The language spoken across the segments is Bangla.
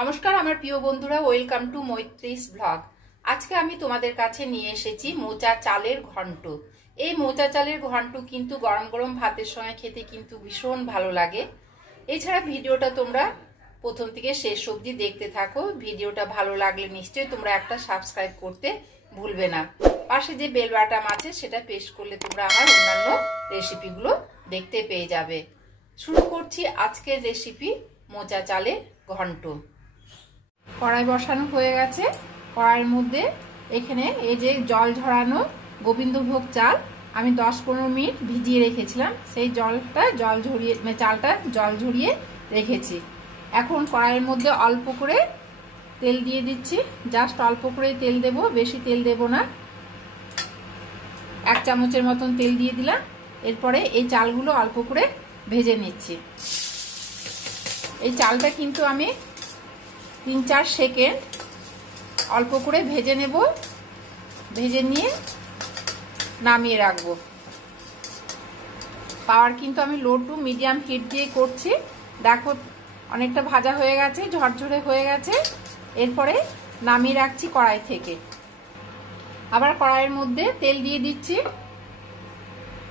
নমস্কার আমার প্রিয় বন্ধুরা, ওয়েলকাম টু মৈত্রীস ব্লগ। আজকে আমি তোমাদের কাছে নিয়ে এসেছি মোচা চালের ঘন্ট। এই মোচা চালের ঘন্ট কিন্তু গরম গরম ভাতের সঙ্গে খেতে কিন্তু ভীষণ ভালো লাগে। এছাড়া ভিডিওটা তোমরা প্রথম থেকে শেষ অবধি দেখতে থাকো। ভিডিওটা ভালো লাগলে নিশ্চয়ই তোমরা একটা সাবস্ক্রাইব করতে ভুলবে না। পাশে যে বেল বাটন আছে সেটা প্রেস করলে তোমরা আমার অন্যান্য রেসিপিগুলো দেখতে পেয়ে যাবে। শুরু করছি আজকের রেসিপি মোচা চালের ঘন্ট। কড়াই বসানো হয়ে গেছে। কড়াইয়ের মধ্যে এখানে এই যে জল ঝরানো গোবিন্দভোগ চাল আমি 10-15 মিনিট ভিজিয়ে রেখেছিলাম, সেই চালটা জল ঝরিয়ে রেখেছি। এখন কড়াইয়ের মধ্যে অল্প করে তেল দিয়ে দিচ্ছি, জাস্ট অল্প করে তেল দেব, বেশি তেল দেব না। 1 চামচের মতন তেল দিয়ে দিলাম। এরপরে এই চালগুলো অল্প করে ভেজে নিচ্ছি। এই চালটা কিন্তু আমি 3-4 সেকেন্ড অল্প করে ভেজে নেব, ভেজে নিয়ে নামিয়ে রাখবো। পাওয়ার কিন্তু আমি লো টু মিডিয়াম হিট দিয়ে করছি। দেখো অনেকটা ভাজা হয়ে গেছে, ঝরঝরে হয়ে গেছে। এরপরে নামিয়ে রাখছি কড়াই থেকে। আবার কড়াইয়ের মধ্যে তেল দিয়ে দিচ্ছি।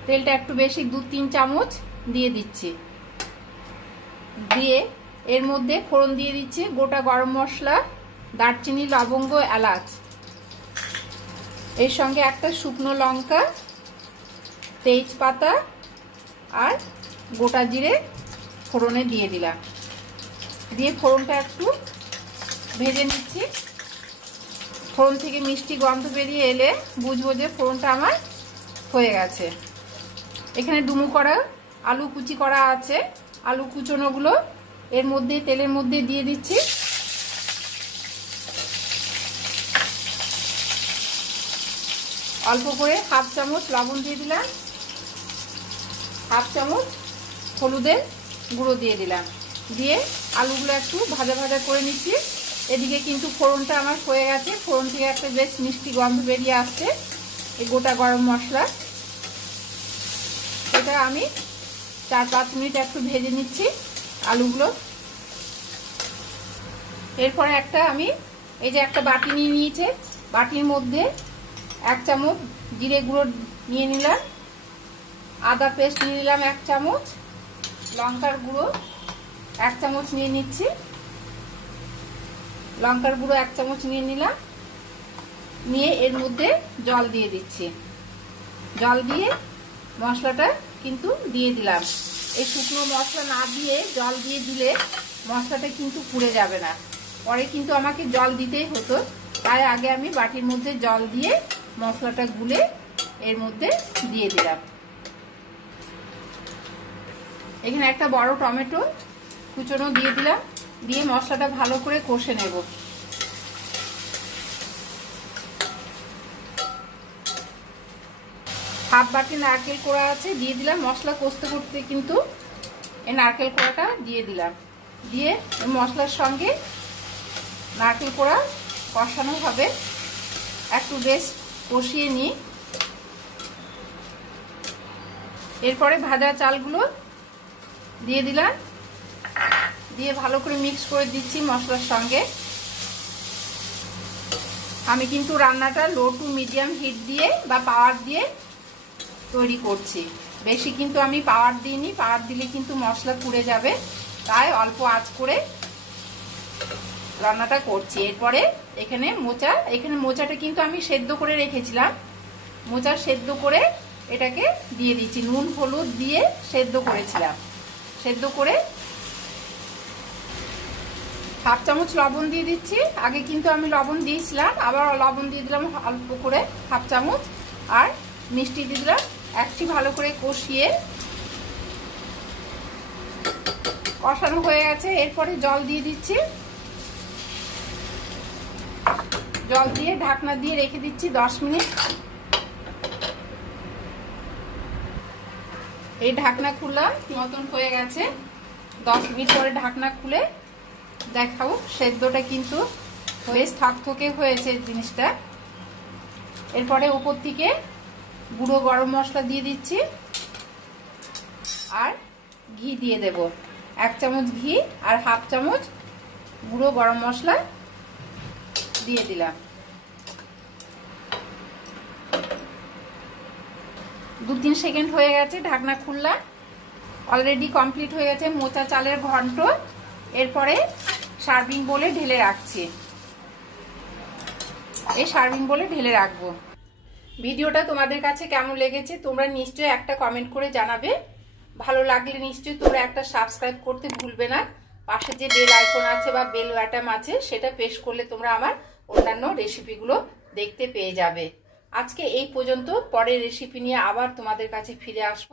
তেলটা একটু বেশি 2-3 চামচ দিয়ে দিচ্ছি। দিয়ে এর মধ্যে ফোড়ন দিয়ে দিচ্ছি গোটা গরম মশলা, দারচিনি, লবঙ্গ, এলাচ। এর সঙ্গে একটা শুকনো লঙ্কা, তেজপাতা আর গোটা জিরে ফোড়নে দিয়ে দিলাম। দিয়ে ফোড়নটা একটু ভেজে নিচ্ছি। ফোড়ন থেকে মিষ্টি গন্ধ বেরিয়ে এলে বুঝবো যে ফোড়নটা আমার হয়ে গেছে। এখানে ডুমো করা আলু কুচি করা আছে, আলু কুচোনোগুলো এর মধ্যে তেলের মধ্যে দিয়ে দিচ্ছি। অল্প করে 1/2 চামচ লবণ দিয়ে দিলাম, 1/2 চামচ হলুদের গুঁড়ো দিয়ে দিলাম। দিয়ে আলুগুলো একটু ভাজা ভাজা করে নিচ্ছি। এদিকে কিন্তু ফোড়নটা আমার হয়ে গেছে। ফোড়ন থেকে একটা বেশ মিষ্টি গন্ধ বেরিয়ে আসছে। এই গোটা গরম মশলা এটা আমি 4-5 মিনিট একটু ভেজে নিচ্ছি আলুগুলো। এরপরে আমি এই যে একটা বাটি নিয়ে নিয়েছে, বাটির মধ্যে 1 চামচ জিরে গুঁড়ো নিয়ে নিলাম, আদা পেস্ট নিয়ে নিলাম 1 চামচ, লঙ্কার গুঁড়ো 1 চামচ নিয়ে নিচ্ছি, লঙ্কার গুঁড়ো 1 চামচ নিয়ে নিলাম। নিয়ে এর মধ্যে জল দিয়ে দিচ্ছি। জল দিয়ে মশলাটা কিন্তু দিয়ে দিলাম। এই শুকনো মশলা না দিয়ে জল দিয়ে দিলে মশলাটা কিন্তু পুড়ে যাবে না, পরে কিন্তু আমাকে জল দিতেই হতো। তাই আগে আমি বাটির মধ্যে জল দিয়ে মশলাটা গুলে এর মধ্যে দিয়ে দিলাম। এখানে একটা বড় টমেটো কুচনো দিয়ে দিলাম। দিয়ে মশলাটা ভালো করে কষে নেব। হাফ বাটি নারকেল কোড়া আছে, দিয়ে দিলাম। মশলা কষতে করতে কিন্তু এই নারকেল কোড়াটা দিয়ে দিলাম। দিয়ে মশলার সঙ্গে নারকেল কোড়া কষানো হবে। একটু বেশ কষিয়ে নিই। এরপরে ভাজা চালগুলো দিয়ে দিলাম। দিয়ে ভালো করে মিক্স করে দিচ্ছি মশলার সঙ্গে। আমি কিন্তু রান্নাটা লো টু মিডিয়াম হিট দিয়ে বা পাওয়ার দিয়ে তৈরি করছি। বেশি কিন্তু আমি পাওয়ার দিইনি, পাওয়ার দিলে কিন্তু মশলা পুড়ে যাবে। তাই অল্প আঁচ করে রান্নাটা করছি। এরপরে এখানে মোচাটা কিন্তু আমি সেদ্ধ করে রেখেছিলাম। মোচা সেদ্ধ করে এটাকে দিয়ে দিচ্ছি। নুন হলুদ দিয়ে সেদ্ধ করেছিলাম। সেদ্ধ করে 1/2 চামচ লবণ দিয়ে দিচ্ছি। আগে কিন্তু আমি লবণ দিয়েছিলাম, আবার লবণ দিয়ে দিলাম অল্প করে 1/2 চামচ। আর মিষ্টি দিয়ে দিলাম। একটি ভালো করে কষিয়ে কষানো হয়ে গেছে। এরপরে জল দিয়ে দিচ্ছি। জল দিয়ে ঢাকনা দিয়ে রেখে দিচ্ছি 10 মিনিট। এই ঢাকনা খুললাম, মতন হয়ে গেছে। 10 মিনিট পরে ঢাকনা খুলে দেখাও, সেদ্ধটা কিন্তু বেশ থকথকে হয়েছে জিনিসটা। এরপরে উপর থেকে গুঁড়ো গরম মশলা দিয়ে দিচ্ছি আর ঘি দিয়ে দেব। 1 চামচ ঘি আর 1/2 চামচ গুঁড়ো গরম মশলা দিয়ে দিলাম। 2-3 সেকেন্ড হয়ে গেছে, ঢাকনা খুললাম। অলরেডি কমপ্লিট হয়ে গেছে মোচা চালের ঘন্ট। এরপরে সার্ভিং বলে ঢেলে রাখছি। এই সার্ভিং বলে ঢেলে রাখবো। ভিডিওটা তোমাদের কাছে কেমন লেগেছে তোমরা নিশ্চয়ই একটা কমেন্ট করে জানাবে। ভালো লাগলে নিশ্চয়ই তোমরা একটা সাবস্ক্রাইব করতে ভুলবে না। পাশে যে বেল আইকন আছে বা বেল বাটন আছে সেটা প্রেস করলে তোমরা আমার অন্যান্য রেসিপিগুলো দেখতে পেয়ে যাবে। আজকে এই পর্যন্ত, পরের রেসিপি নিয়ে আবার তোমাদের কাছে ফিরে আসবো।